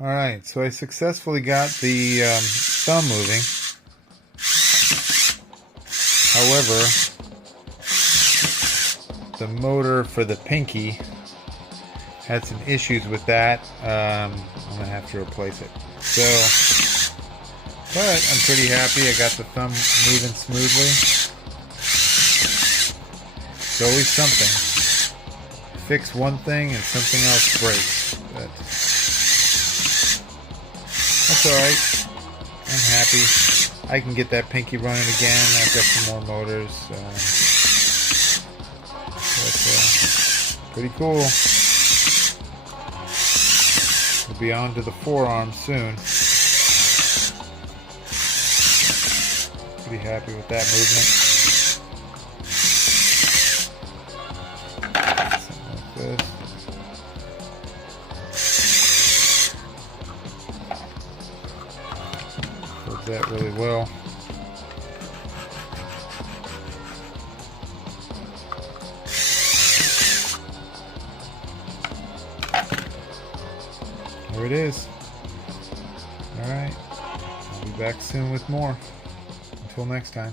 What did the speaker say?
Alright, so I successfully got the thumb moving. However, the motor for the pinkie had some issues with that. I'm going to have to replace it. So, but I'm pretty happy I got the thumb moving smoothly. It's always something. Fix one thing and something else breaks. But that's alright. I'm happy. I can get that pinkie running again. I've got some more motors. Pretty cool. We'll be on to the forearm soon. Pretty happy with that movement. Something like this. Does that really well. There it is. Alright. I'll be back soon with more. Until next time.